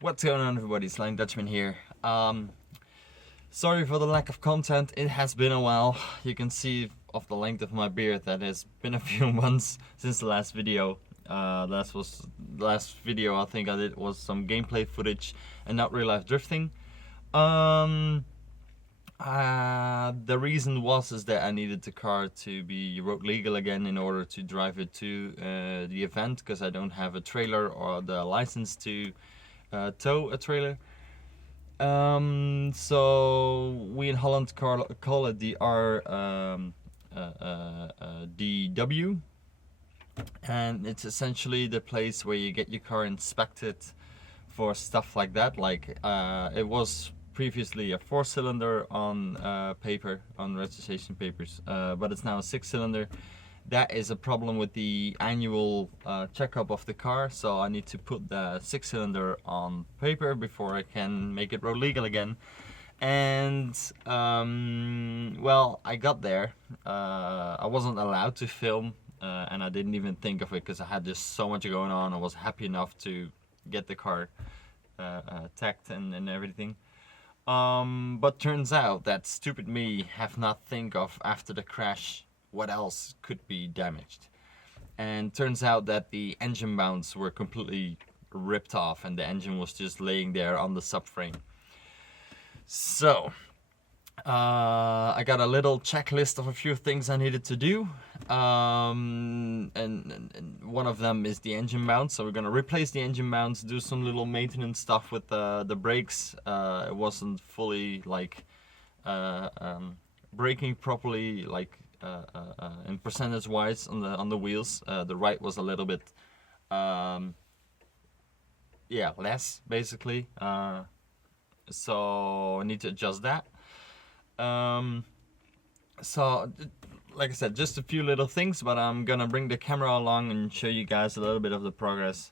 What's going on, everybody? Slang Dutchman here. Sorry for the lack of content. It has been a while. You can see off the length of my beard that has been a few months since the last video. The last video I think I did was some gameplay footage and not real life drifting. The reason is that I needed the car to be road legal again in order to drive it to the event, because I don't have a trailer or the license to tow a trailer. So we in Holland call it the RDW, and it's essentially the place where you get your car inspected for stuff like that. Like it was previously a 4-cylinder on paper, on registration papers, but it's now a 6-cylinder. That is a problem with the annual checkup of the car, so I need to put the 6-cylinder on paper before I can make it road legal again. And well, I got there. I wasn't allowed to film, and I didn't even think of it because I had just so much going on. I was happy enough to get the car tagged and everything. But turns out that stupid me have not think of after the crash what else could be damaged. And turns out that the engine mounts were completely ripped off and the engine was just laying there on the subframe. So I got a little checklist of a few things I needed to do, and one of them is the engine mount. So we're gonna replace the engine mounts, do some little maintenance stuff with the brakes. It wasn't fully like braking properly, like in percentage wise on the wheels. The right was a little bit yeah, less basically, so I need to adjust that. So like I said, just a few little things, but I'm gonna bring the camera along and show you guys a little bit of the progress,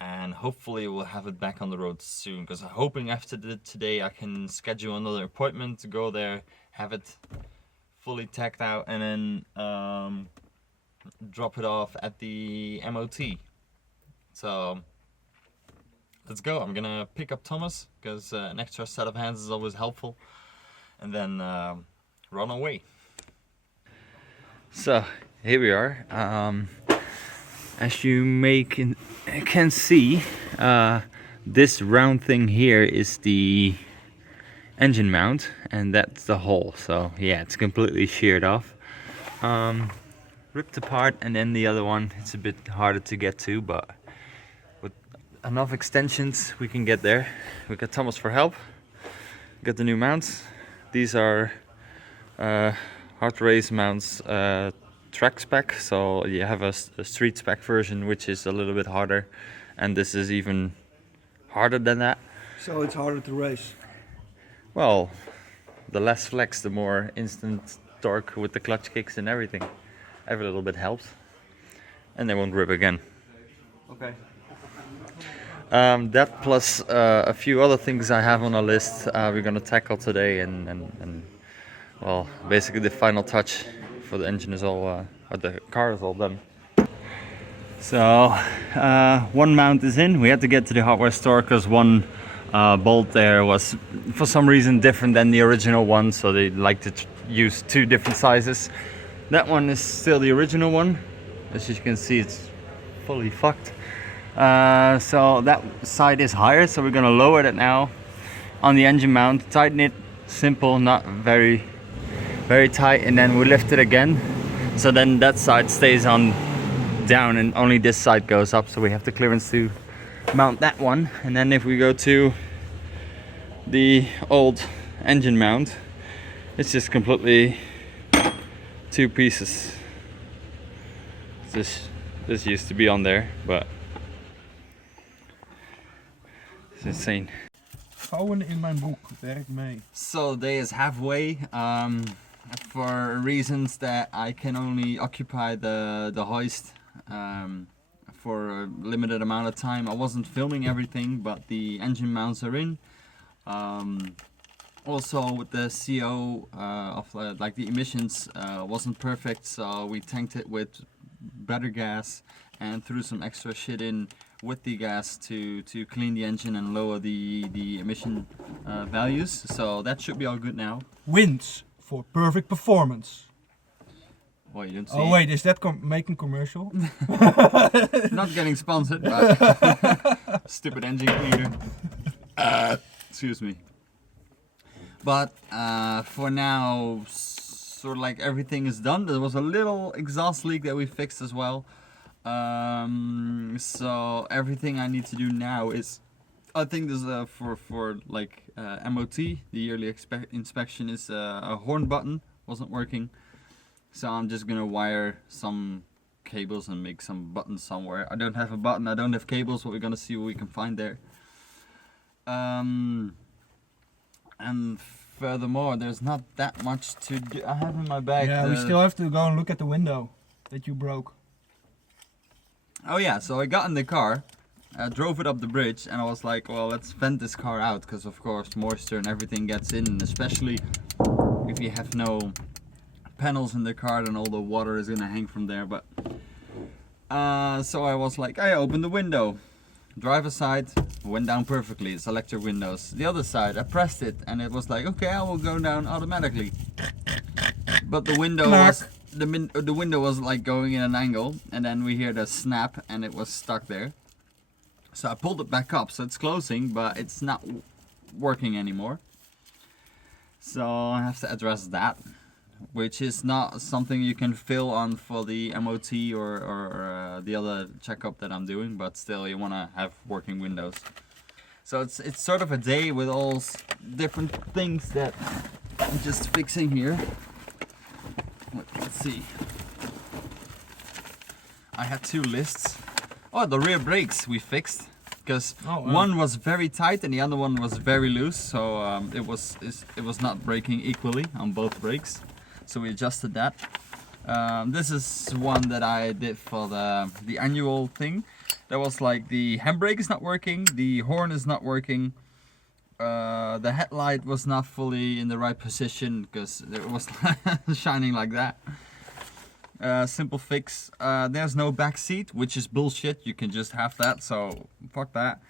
and hopefully we'll have it back on the road soon, because I'm hoping after today I can schedule another appointment to go there, have it fully tacked out, and then drop it off at the MOT. So let's go. I'm gonna pick up Thomas because an extra set of hands is always helpful, and then run away. So here we are. As you can see, this round thing here is the engine mount, and that's the hole. So yeah, it's completely sheared off, ripped apart, and then the other one, it's a bit harder to get to, but with enough extensions we can get there. We got Thomas for help. Got the new mounts. These are hard race mounts, track spec, so you have a street spec version which is a little bit harder, and this is even harder than that. So it's harder to race? Well, the less flex, the more instant torque with the clutch kicks and everything. Every little bit helps, and they won't rip again. Okay. That plus a few other things I have on a list we're gonna tackle today, and well, basically the final touch for the engine is all, or the car is all done. So one mount is in. We had to get to the hardware store because one bolt there was for some reason different than the original one, so they like to use two different sizes. That one is still the original one. As you can see, it's fully fucked. So that side is higher, so we're gonna lower it now on the engine mount, tighten it, simple, not very tight, and then we lift it again, so then that side stays on down and only this side goes up, so we have the clearance to mount that one. And then if we go to the old engine mount, it's just completely two pieces. This used to be on there, but it's insane. Vouwen in mijn boek, werk mee. So the day is halfway. For reasons that I can only occupy the hoist for a limited amount of time. I wasn't filming everything, but the engine mounts are in. Also with the CO of like the emissions wasn't perfect, so we tanked it with better gas and threw some extra shit in with the gas to clean the engine and lower the emission values. So that should be all good now. Wins for perfect performance. Well, you don't see. Oh wait, is that making commercial? Not getting sponsored, but stupid engine cleaner. Excuse me. But for now, sort of like everything is done. There was a little exhaust leak that we fixed as well. So everything I need to do now is, I think this for like MOT, the yearly inspection, is a horn button wasn't working. So I'm just gonna wire some cables and make some buttons somewhere. I don't have a button, I don't have cables, but we're gonna see what we can find there. And furthermore, there's not that much to do. I have in my bag. Yeah, we still have to go and look at the window that you broke. Oh yeah, so I got in the car, drove it up the bridge, and I was like, well, let's vent this car out, because of course moisture and everything gets in, and especially if you have no panels in the car, then all the water is gonna hang from there. But so I was like, I opened the window. Driver's side went down perfectly, it's electric windows. The other side, I pressed it and it was like, okay, I will go down automatically. But the window was the window was like going in an angle, and then we hear the snap and it was stuck there. So I pulled it back up, so it's closing, but it's not working anymore. So I have to address that, which is not something you can fill on for the MOT or the other checkup that I'm doing, but still you want to have working windows. So it's sort of a day with all different things that I'm just fixing here. Let's see. I had two lists. Oh, the rear brakes we fixed, because one was very tight and the other one was very loose, so it was not braking equally on both brakes. So we adjusted that. This is one that I did for the annual thing. That was like the handbrake is not working, the horn is not working, the headlight was not fully in the right position because it was shining like that. Simple fix. There's no back seat, which is bullshit. You can just have that, so fuck that.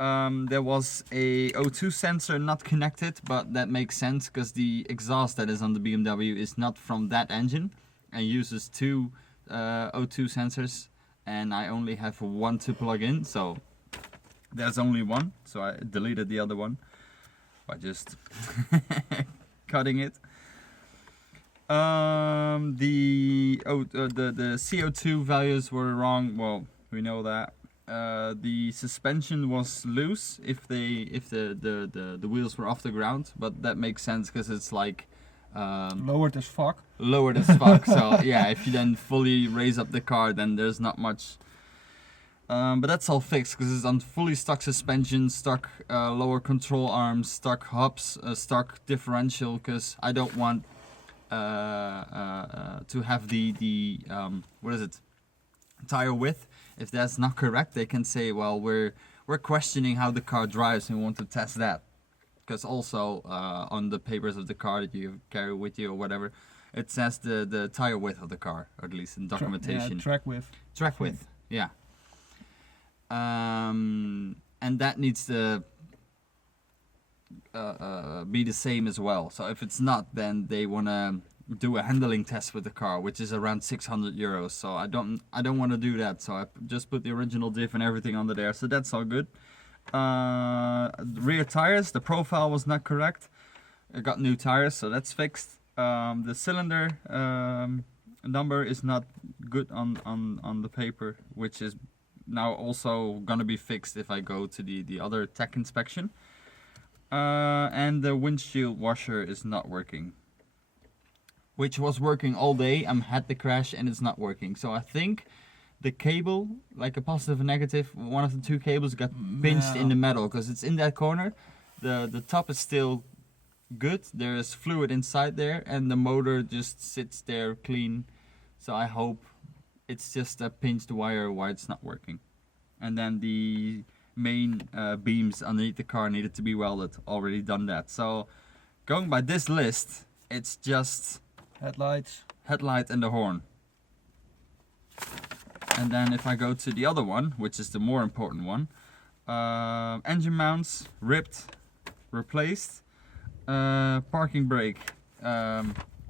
There was a O2 sensor not connected, but that makes sense because the exhaust that is on the BMW is not from that engine and uses two O2 sensors, and I only have one to plug in, so there's only one. So I deleted the other one by just cutting it. The CO2 values were wrong. Well, we know that. The suspension was loose if the wheels were off the ground, but that makes sense because it's like lowered as fuck. Lowered as fuck. So yeah, if you then fully raise up the car, then there's not much. But that's all fixed because it's on fully stock suspension, stock lower control arms, stock hubs, stock differential. Because I don't want to have the what is it, tire width. If that's not correct, they can say, well, we're questioning how the car drives and we want to test that. Because also on the papers of the car that you carry with you or whatever, it says the tire width of the car, or at least in documentation. Track width. Track width, yeah. And that needs to be the same as well. So if it's not, then they want to do a handling test with the car, which is around 600 euros. So I don't want to do that. So I just put the original diff and everything under there. So that's all good. Rear tires, the profile was not correct. I got new tires, so that's fixed. The cylinder number is not good on the paper, which is now also gonna be fixed if I go to the other tech inspection. And the windshield washer is not working, which was working all day. I had the crash and it's not working. So I think the cable, like a positive and negative, one of the two cables got pinched in the metal because it's in that corner. The top is still good. There is fluid inside there and the motor just sits there clean. So I hope it's just a pinched wire why it's not working. And then the main beams underneath the car needed to be welded. Already done that. So going by this list, it's just Headlights. headlight and the horn. And then if I go to the other one, which is the more important one, engine mounts ripped, replaced, parking brake.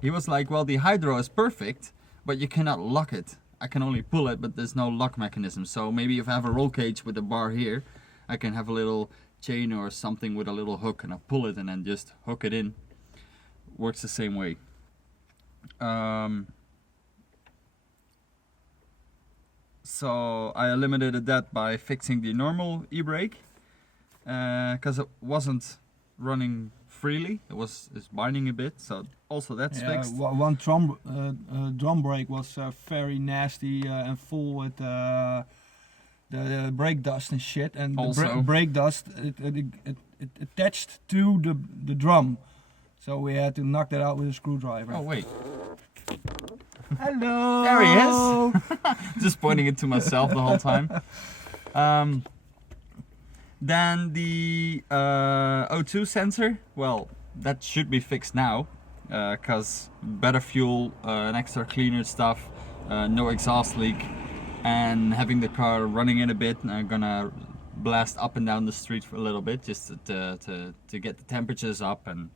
He was like, well, the hydro is perfect, but you cannot lock it. I can only pull it, but there's no lock mechanism. So maybe if I have a roll cage with a bar here, I can have a little chain or something with a little hook, and I pull it and then just hook it in. Works the same way. So I eliminated that by fixing the normal e-brake, because it wasn't running freely. It's binding a bit, so also that's fixed. One drum brake was very nasty and full with the brake dust and shit, and the brake dust it attached to the drum, so we had to knock that out with a screwdriver. Oh wait. Hello! There he is! Just pointing it to myself the whole time. Then the O2 sensor, well, that should be fixed now, because better fuel, an extra cleaner stuff, no exhaust leak, and having the car running in a bit. I'm gonna blast up and down the street for a little bit just to get the temperatures up, and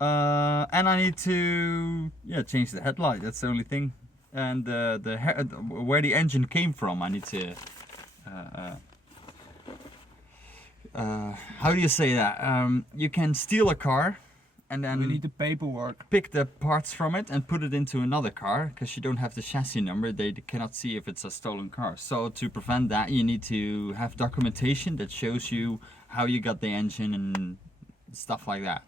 I need to change the headlight. That's the only thing, and where the engine came from, I need to how do you say that? You can steal a car and then we need the paperwork. Pick the parts from it and put it into another car, because you don't have the chassis number. They cannot see if it's a stolen car. So to prevent that, you need to have documentation that shows you how you got the engine and stuff like that.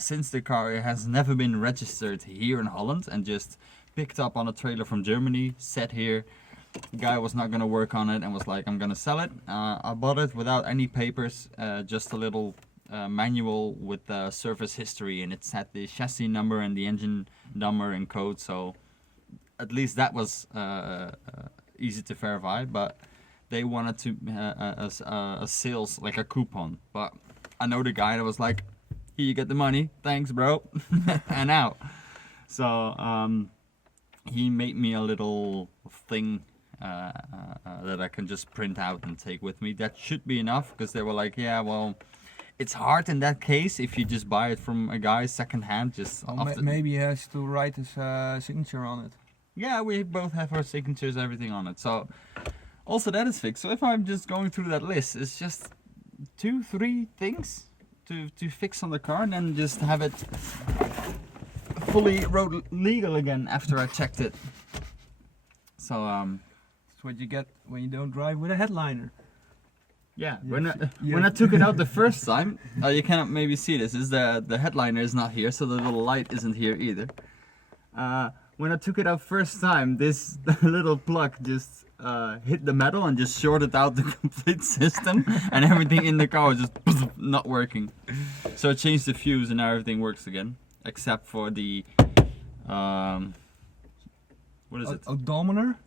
Since the car has never been registered here in Holland and just picked up on a trailer from Germany, sat here, the guy was not gonna work on it and was like, I'm gonna sell it. I bought it without any papers, just a little manual with service history, and it had the chassis number and the engine number and code, so at least that was easy to verify. But they wanted to a sales, like a coupon. But I know the guy that was like, here you get the money, thanks bro, and out. So he made me a little thing that I can just print out and take with me. That should be enough, because they were like, yeah, well, it's hard in that case if you just buy it from a guy second hand. Just maybe he has to write his signature on it. Yeah, we both have our signatures, everything on it. So also that is fixed. So if I'm just going through that list, it's just 2-3 things to fix on the car, and then just have it fully road legal again after I checked it. So that's what you get when you don't drive with a headliner. Yeah, when I took it out the first time, you cannot maybe see this, is the headliner is not here, so the little light isn't here either. When I took it out first time, this little plug just hit the metal and just shorted out the complete system, and everything in the car was just not working. So I changed the fuse and now everything works again, except for the what is it? Odometer?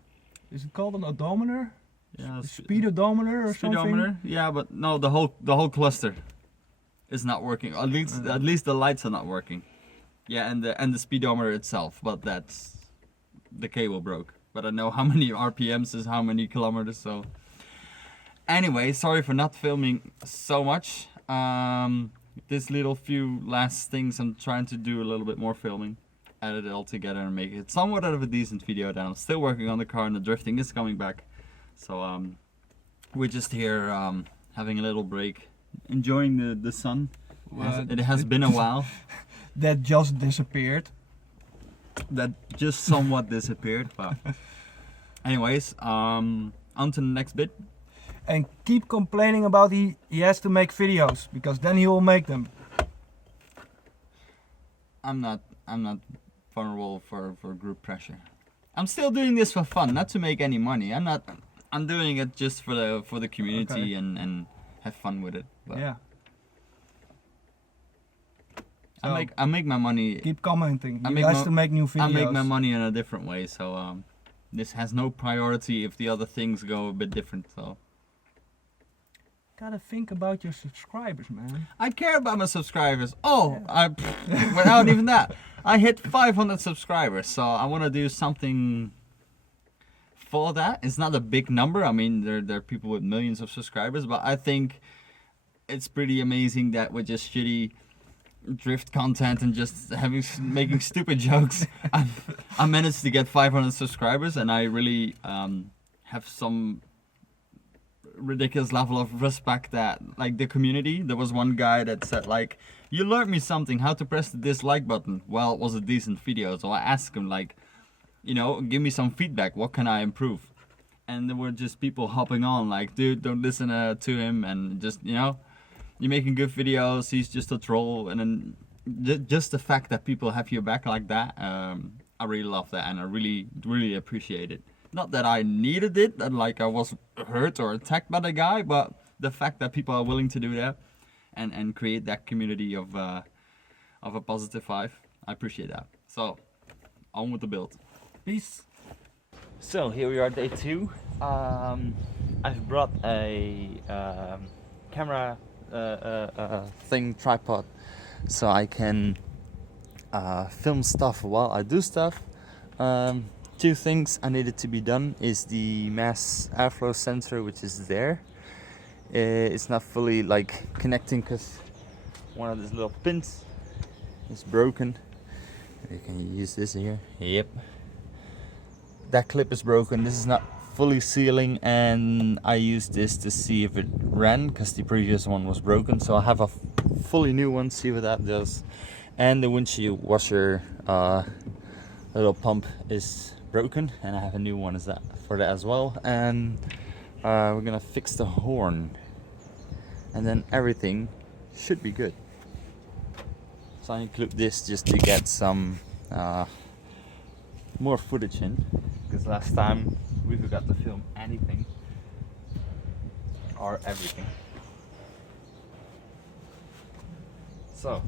Is it called an odometer? Yeah, speedometer or something? Yeah, but no, the whole cluster is not working. At least the lights are not working. Yeah, and the speedometer itself, but that's the cable broke. But I know how many RPMs is how many kilometers. So anyway, sorry for not filming so much. This little few last things, I'm trying to do a little bit more filming, edit it all together and make it somewhat of a decent video. Then I'm still working on the car and the drifting is coming back. So we're just here having a little break, enjoying the sun. It has been a while. That just disappeared. That just somewhat disappeared, but anyways, on to the next bit. And keep complaining about he has to make videos, because then he will make them. I'm not vulnerable for group pressure. I'm still doing this for fun, not to make any money. I'm doing it just for the community, and have fun with it. But yeah. I make my money. Keep commenting. He has to make new videos. I make my money in a different way, so this has no priority if the other things go a bit different. So gotta think about your subscribers, man. I care about my subscribers. Oh, yeah. Without even that, I hit 500 subscribers, so I want to do something for that. It's not a big number. I mean, there are people with millions of subscribers, but I think it's pretty amazing that with just shitty drift content and just making stupid jokes, I managed to get 500 subscribers, and I really have some ridiculous level of respect that, like, the community. There was one guy that said, like, you learned me something, how to press the dislike button. Well, it was a decent video, so I asked him, like, you know, give me some feedback, what can I improve? And there were just people hopping on, like, dude, don't listen to him, and just, you know, you're making good videos, he's just a troll. And then just the fact that people have your back like that, I really love that, and I really appreciate it. Not that I needed it, and like I was hurt or attacked by the guy, but the fact that people are willing to do that and create that community of a positive vibe, I appreciate that. So, on with the build. Peace. So here we are, day 2. I've brought a camera tripod, so I can film stuff while I do stuff. 2 things I needed to be done is the mass airflow sensor, which is there. It's not fully like connecting because one of these little pins is broken. You can use this here. Yep. That clip is broken. This is not fully sealing, and I used this to see if it ran because the previous one was broken. So I have a fully new one, see what that does. And the windshield washer little pump is broken, and I have a new one for that as well. And we're gonna fix the horn, and then everything should be good. So I include this just to get some more footage in, because last time we forgot to film anything or everything. So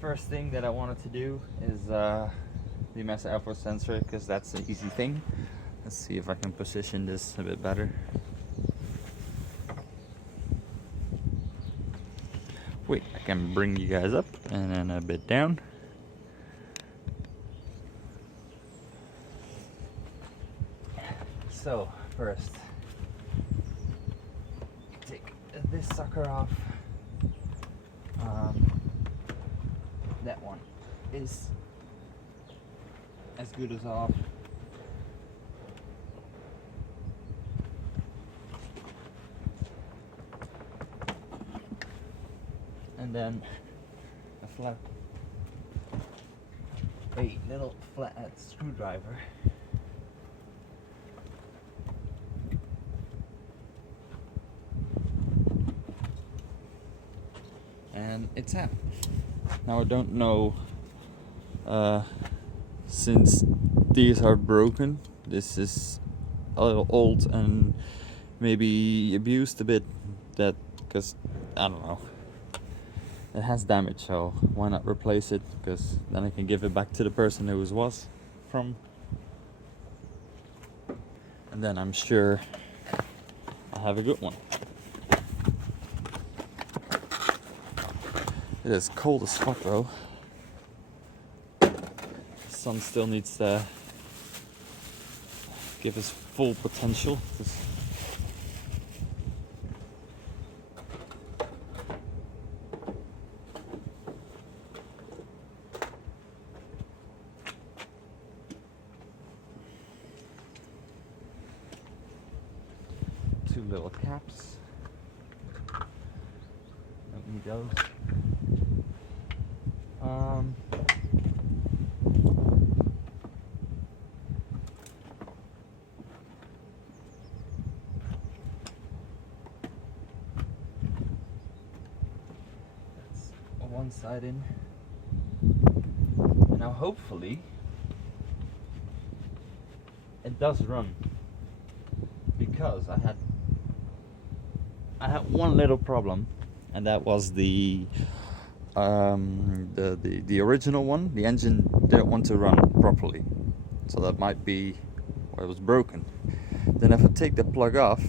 first thing that I wanted to do is the mass airflow sensor, because that's an easy thing. Let's see if I can position this a bit better. Wait, I can bring you guys up and then a bit down. So first, take this sucker off. That one is as good as off. And then a little flathead screwdriver. And it's out. Now I don't know, since these are broken, this is a little old and maybe abused a bit, because I don't know, it has damage, so why not replace it, because then I can give it back to the person it was from, and then I'm sure I have a good one. It is cold as fuck though. The sun still needs to give his full potential. Two little caps. Don't need those. That's one side in. And now hopefully it does run, because I had one little problem, and that was the original one. The engine didn't want to run properly, so that might be why it was broken. Then if I take the plug off,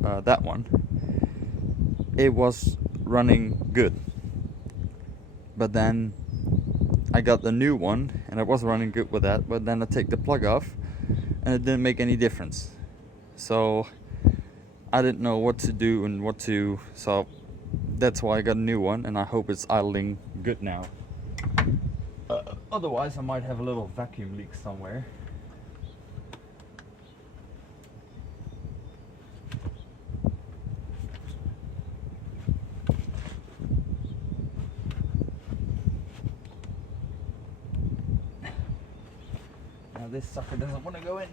that one, it was running good, but then I got the new one and I was running good with that, but then I take the plug off and it didn't make any difference. So I didn't know what to do and what to, so that's why I got a new one, and I hope it's idling good now. Otherwise I might have a little vacuum leak somewhere. Now this sucker doesn't want to go in.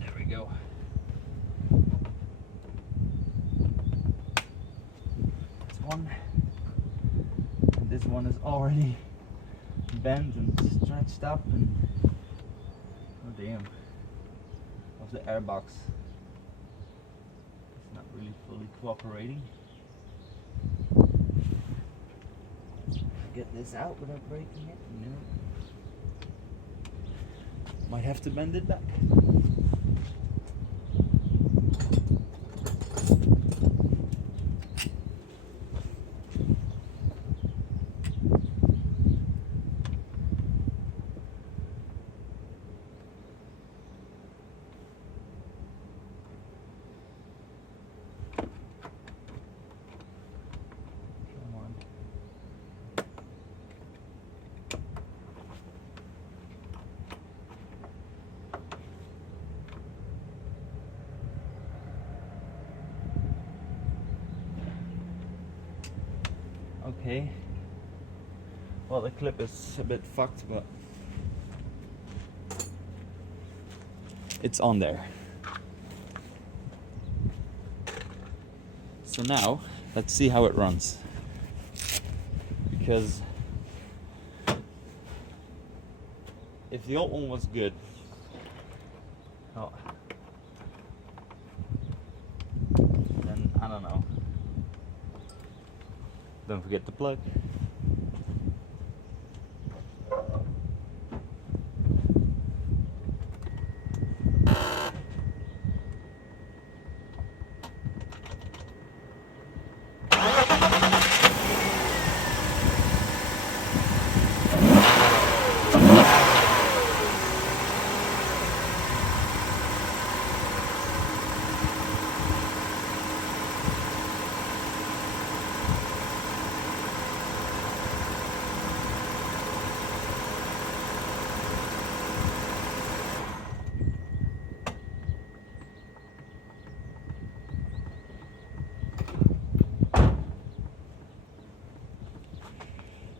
There we go. This one. And this one is already bent and stretched up, and oh damn, of the airbox. It's not really fully cooperating. Get this out without breaking it? No. Might have to bend it back. Okay. Well, the clip is a bit fucked, but it's on there. So now, let's see how it runs. Because if the old one was good, oh, then I don't know. Don't forget the plug.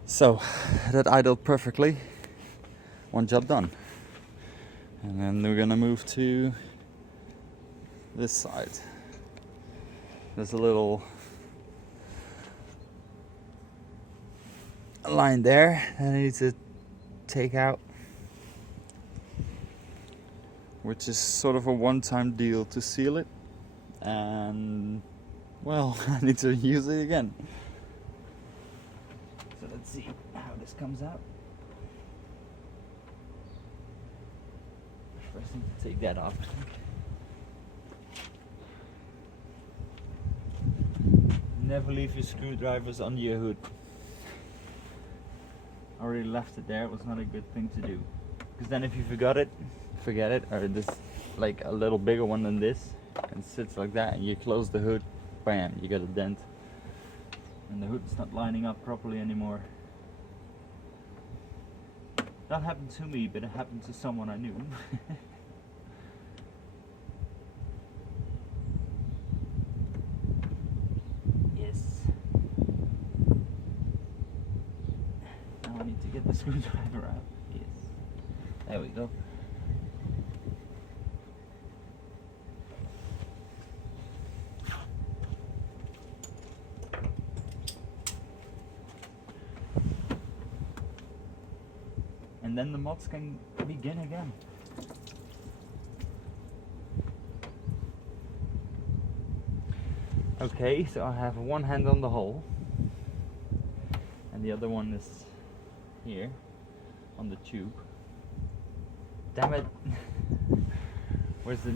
So that idled perfectly. One job done. And then we're gonna move to this side. There's a little line there that I need to take out, which is sort of a one-time deal to seal it, and well, I need to use it again. So let's see how this comes out. First I need to take that off. Never leave your screwdrivers under your hood. I already left it there. It was not a good thing to do, because then if you forget it, or this like a little bigger one than this, and sits like that, and you close the hood, bam, you got a dent, and the hood's not lining up properly anymore. That happened to me, but it happened to someone I knew. Yes. Now I need to get the screwdriver out. Yes. There we go. And then the mods can begin again. Okay, so I have one hand on the hole, and the other one is here on the tube. Damn it! Where's the...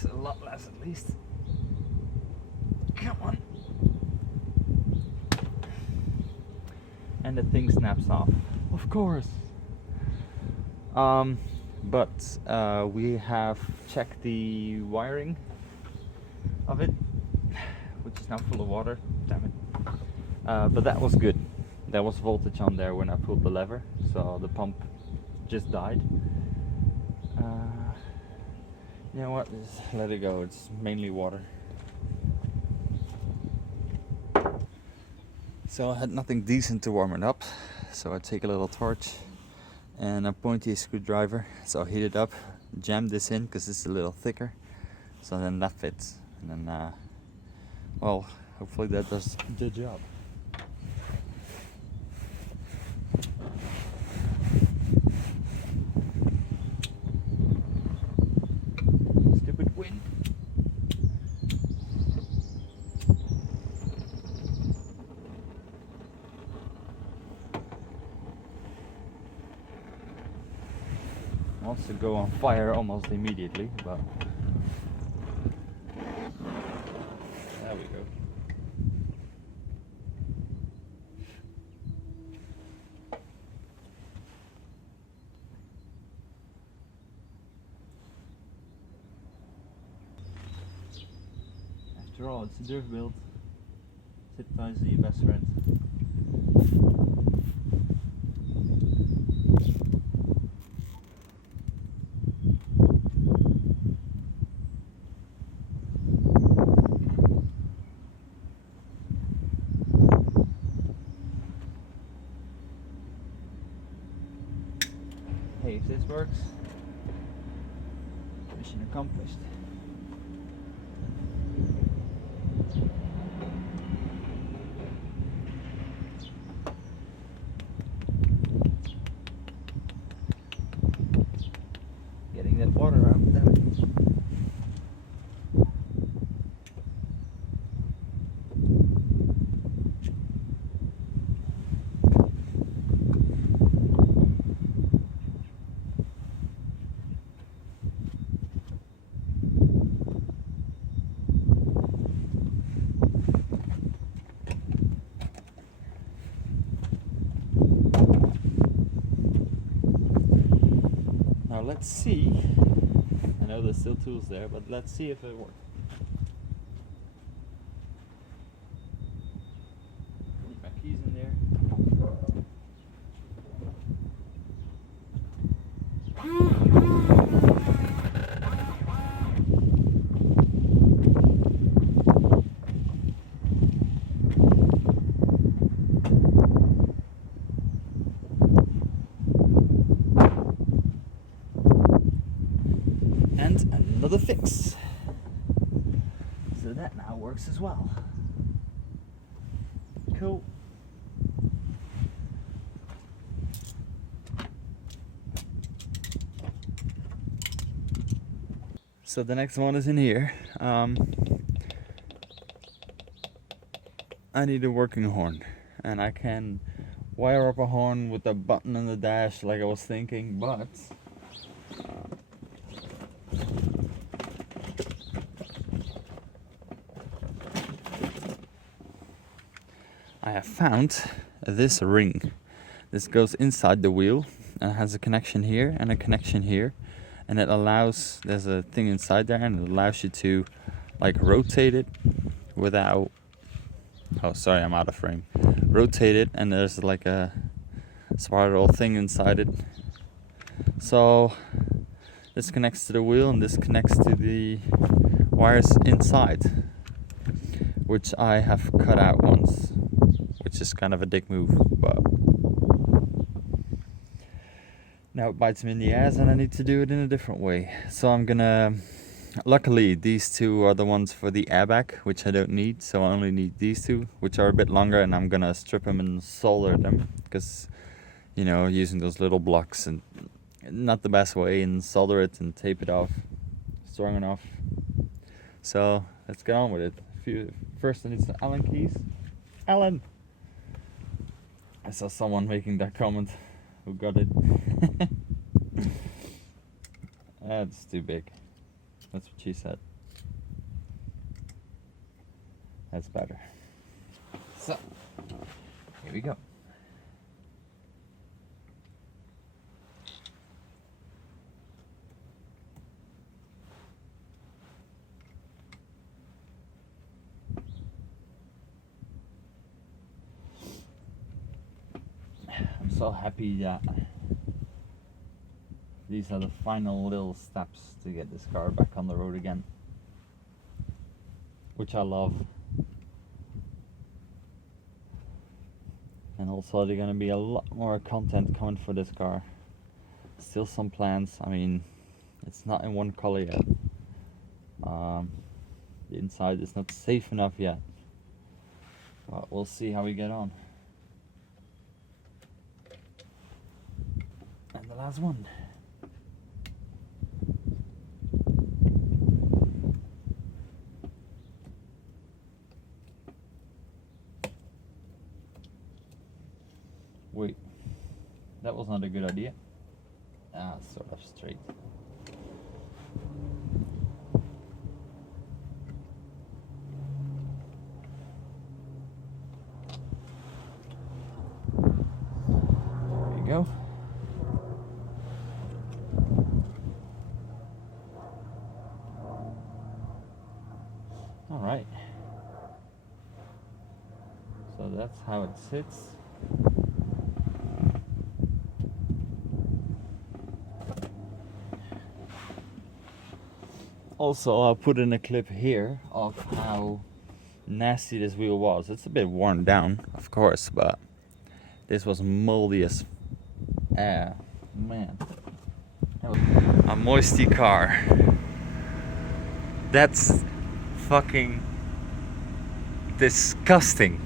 leaks a lot less at least. Come on. And the thing snaps off, of course. But we have checked the wiring of it, which is now full of water. Damn it. But that was good. There was voltage on there when I pulled the lever, so the pump just died. You know what? Just let it go. It's mainly water. So I had nothing decent to warm it up, so I take a little torch and a pointy screwdriver. So I heat it up, jam this in because it's a little thicker, so then that fits, and then well, hopefully that does the job. Stupid wind. Wants to go on fire almost immediately, but there we go. After all, it's a dirt build. Zip ties are your best friend. Hey, if this works, mission accomplished. Getting that water out there. Now let's see. I know there's still tools there, but let's see if it works. Put my keys in there. And another fix. So that now works as well. Cool. So the next one is in here. I need a working horn, and I can wire up a horn with a button on the dash like I was thinking, but I have found this ring. This goes inside the wheel and has a connection here and a connection here, and it allows, there's a thing inside there, and it allows you to like rotate it without, oh sorry, I'm out of frame. Rotate it, and there's like a spiral thing inside it. So this connects to the wheel and this connects to the wires inside, which I have cut out once, which is kind of a dick move, but now it bites me in the ass and I need to do it in a different way. So I'm gonna, luckily these two are the ones for the airbag, which I don't need, so I only need these two, which are a bit longer, and I'm gonna strip them and solder them, because, you know, using those little blocks and not the best way, and solder it and tape it off strong enough. So let's get on with it. First I need some Allen keys. Allen! I saw someone making that comment. Who got it? That's too big. That's what she said. That's better. So, here we go. I'm so happy that these are the final little steps to get this car back on the road again, which I love. And also there's gonna be a lot more content coming for this car. Still some plans. I mean, it's not in one color yet. The inside is not safe enough yet, but we'll see how we get on. And the last one. Wait, that was not a good idea. Sort of straight. There you go. All right. So that's how it sits. Also, I'll put in a clip here of how nasty this wheel was. It's a bit worn down, of course, but this was moldy as man. A moisty car. That's fucking disgusting.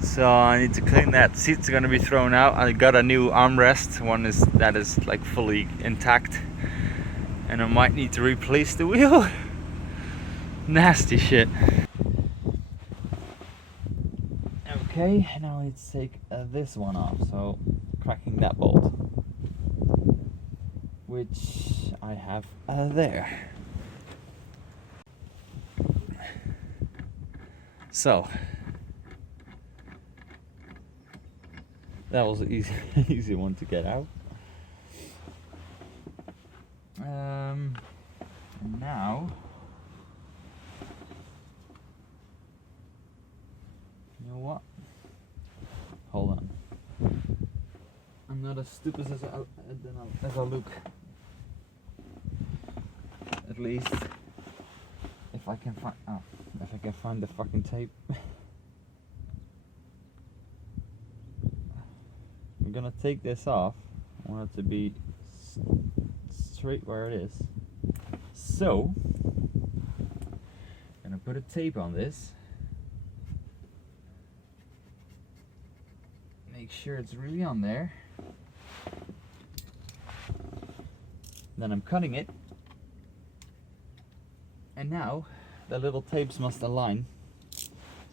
So I need to clean that. Seats are gonna be thrown out. I got a new armrest. One that is like fully intact, and I might need to replace the wheel. Nasty shit. Okay, now let's take this one off. So cracking that bolt, which I have there. So that was an easy one to get out. And now, you know what? Hold on. I'm not as stupid as I look. At least, if I can find the fucking tape. I'm gonna take this off. I want it to be straight where it is. So, I'm gonna put a tape on this. Make sure it's really on there. Then I'm cutting it. And now, the little tapes must align.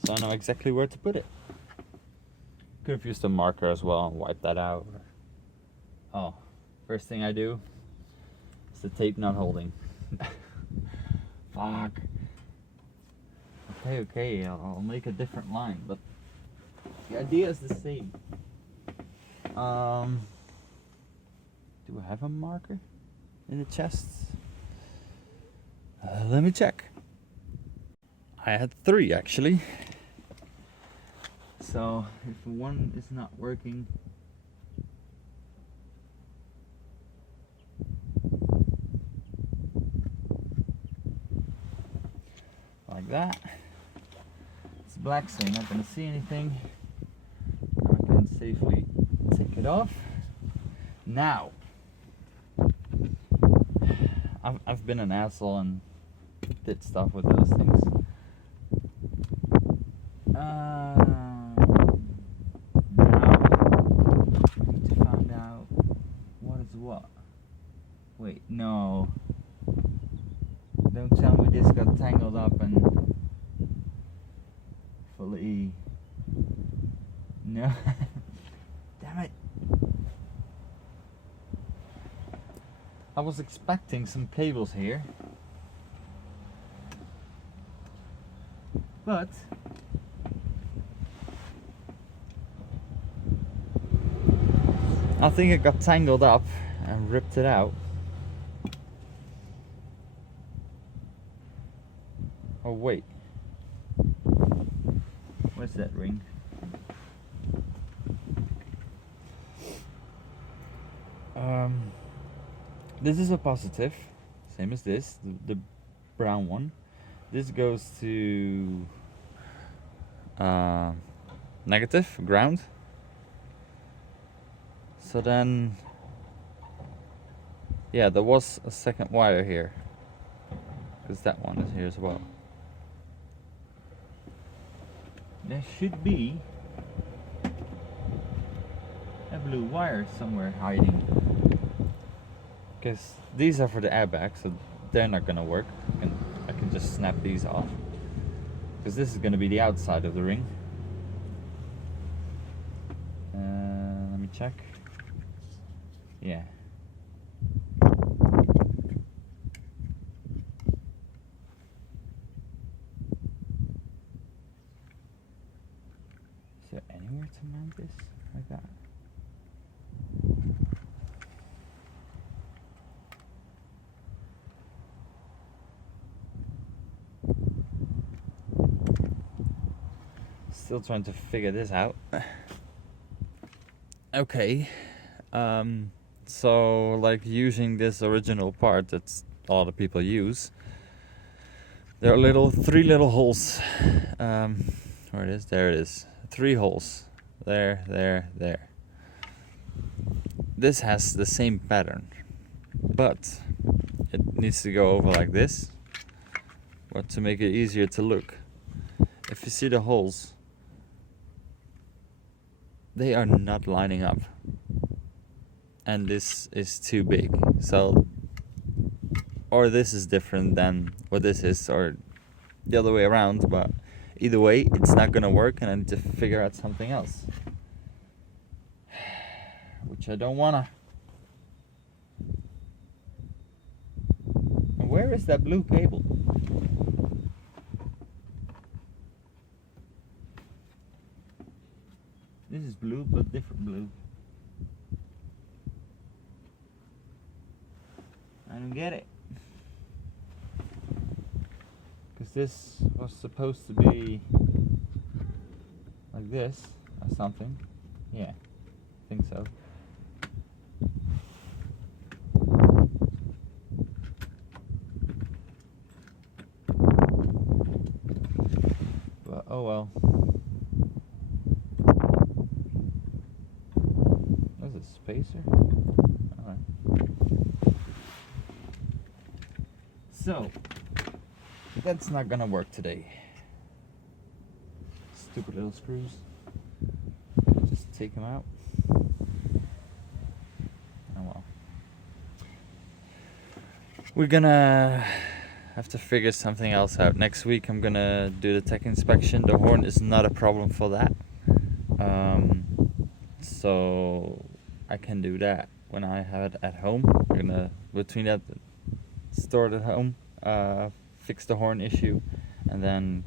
So I know exactly where to put it. Could have used a marker as well and wipe that out. Oh, first thing I do is the tape not holding. Fuck. Okay, I'll make a different line, but the idea is the same. Do I have a marker in the chest? Let me check. I had 3 actually. So if one is not working, like that, it's black, so you're not going to see anything. I can safely take it off. Now, I've been an asshole and did stuff with those things. Now, I need to find out what is what. Wait, no. Don't tell me this got tangled up and fully... No. Damn it. I was expecting some cables here. but I think it got tangled up and ripped it out. Oh wait, where's that ring? This is a positive, same as this, the brown one. This goes to negative, ground. So then, yeah, there was a second wire here, because that one is here as well. There should be a blue wire somewhere hiding, because these are for the airbag, so they're not gonna work. I can just snap these off, because this is gonna be the outside of the ring. Let me check. Yeah. Is there anywhere to mount this like that? Still trying to figure this out. Okay. So like using this original part that a lot of people use, there are three little holes. Where it is? There it is. 3 holes. There, there, there. This has the same pattern, but it needs to go over like this, but to make it easier to look. If you see the holes, they are not lining up, and this is too big. So, or this is different than what this is, or the other way around, but either way it's not gonna work, and I need to figure out something else, which I don't wanna. And where is that blue cable? This is blue, but different blue. I don't get it. Because this was supposed to be like this or something. Yeah, I think so. But oh well. There's a spacer. Alright. So that's not gonna work today. Stupid little screws. Just take them out. Oh well. We're gonna have to figure something else out. Next week I'm gonna do the tech inspection. The horn is not a problem for that. So I can do that when I have it at home. I'm gonna, between that, store it at home, fix the horn issue, and then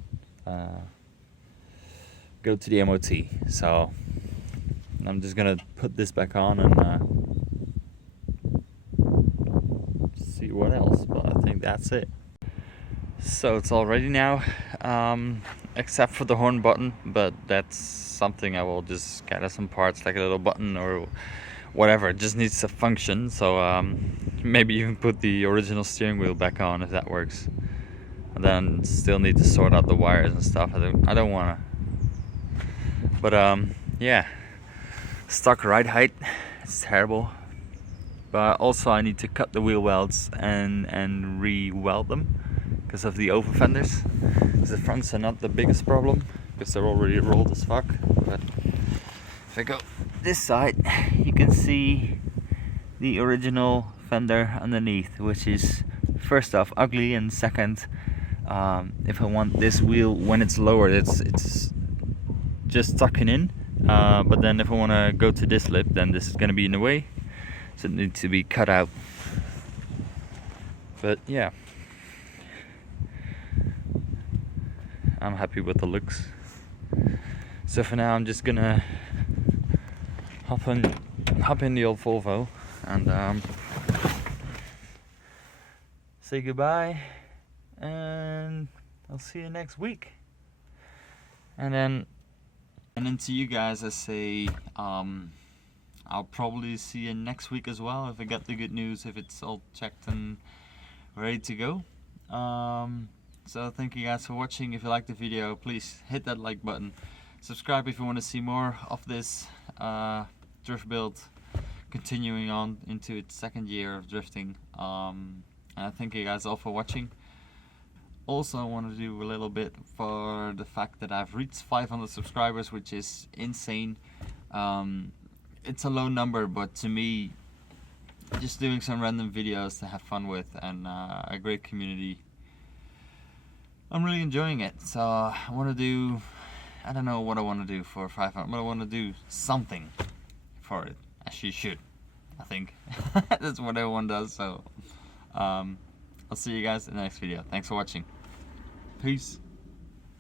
go to the MOT. So I'm just gonna put this back on and see what else, but I think that's it. So it's all ready now, except for the horn button, but that's something I will just gather some parts, like a little button or whatever. It just needs to function, so maybe even put the original steering wheel back on if that works. And then still need to sort out the wires and stuff. I don't wanna. But yeah, stock ride height, it's terrible. But also I need to cut the wheel welds and re-weld them because of the over fenders. Because the fronts are not the biggest problem, because they're already rolled as fuck. But if I go this side, you can see the original fender underneath, which is first off ugly, and second, if I want this wheel when it's lowered, it's just tucking in. But then if I want to go to this lip, then this is going to be in the way, so it needs to be cut out. But yeah, I'm happy with the looks. So for now I'm just gonna hop in the old Volvo and say goodbye, and I'll see you next week. And then to you guys I say I'll probably see you next week as well if I get the good news, if it's all checked and ready to go. So thank you guys for watching. If you liked the video, please hit that like button. Subscribe if you want to see more of this drift build continuing on into its second year of drifting. And I thank you guys all for watching. Also, I want to do a little bit for the fact that I've reached 500 subscribers, which is insane. It's a low number, but to me, just doing some random videos to have fun with and a great community, I'm really enjoying it. So I want to do, I don't know what I want to do for 500, but I want to do something for it, as you should, I think. That's what everyone does. So I'll see you guys in the next video. Thanks for watching. Peace.